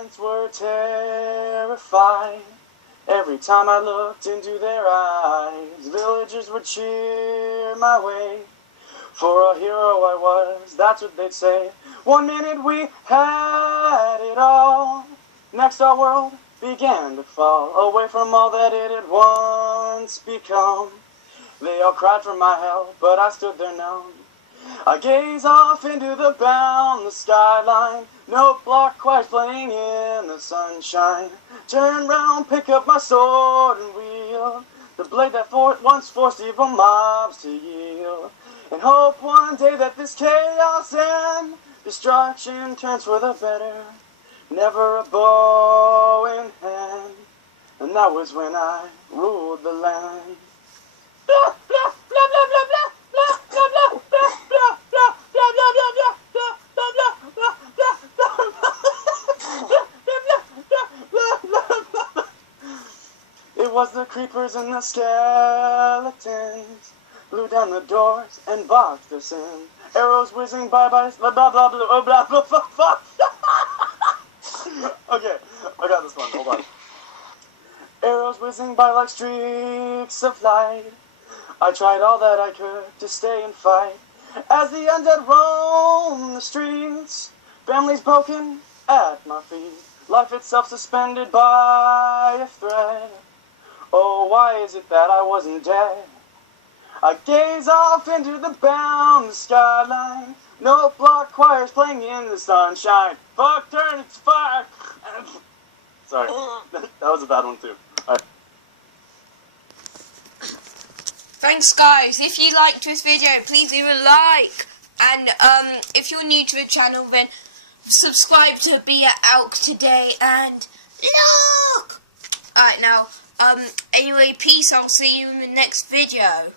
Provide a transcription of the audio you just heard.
once were terrified. Every time I looked into their eyes, villagers would cheer my way. For a hero I was, that's what they'd say. 1 minute we had it all. Next our world began to fall away from all that it had once become. They all cried for my help, but I stood there numb. I gaze off into the boundless skyline. No block quite playing in the sunshine. Turn round, pick up my sword and wield the blade that once forced evil mobs to yield. And hope one day that this chaos and destruction turns for the better. Never a bow in hand. And that was when I ruled the land. Blah, blah, blah, blah, blah, blah. It was the creepers and the skeletons blew down the doors and boxed us in. Arrows whizzing by, blah blah blah blah blah blah blah blah. Okay, I got this one. Hold on. Arrows whizzing by like streaks of light. I tried all that I could to stay and fight. As the undead roam the streets, families broken at my feet, life itself suspended by a thread. Oh, why is it that I wasn't dead? I gaze off into the boundless skyline. No block choirs playing in the sunshine. Fuck, turn, it's fire. Sorry, that was a bad one too. Alright. Thanks guys, if you liked this video please leave a like, and if you're new to the channel then subscribe to Be a Alk today, and look! Alright now, anyway, peace, I'll see you in the next video.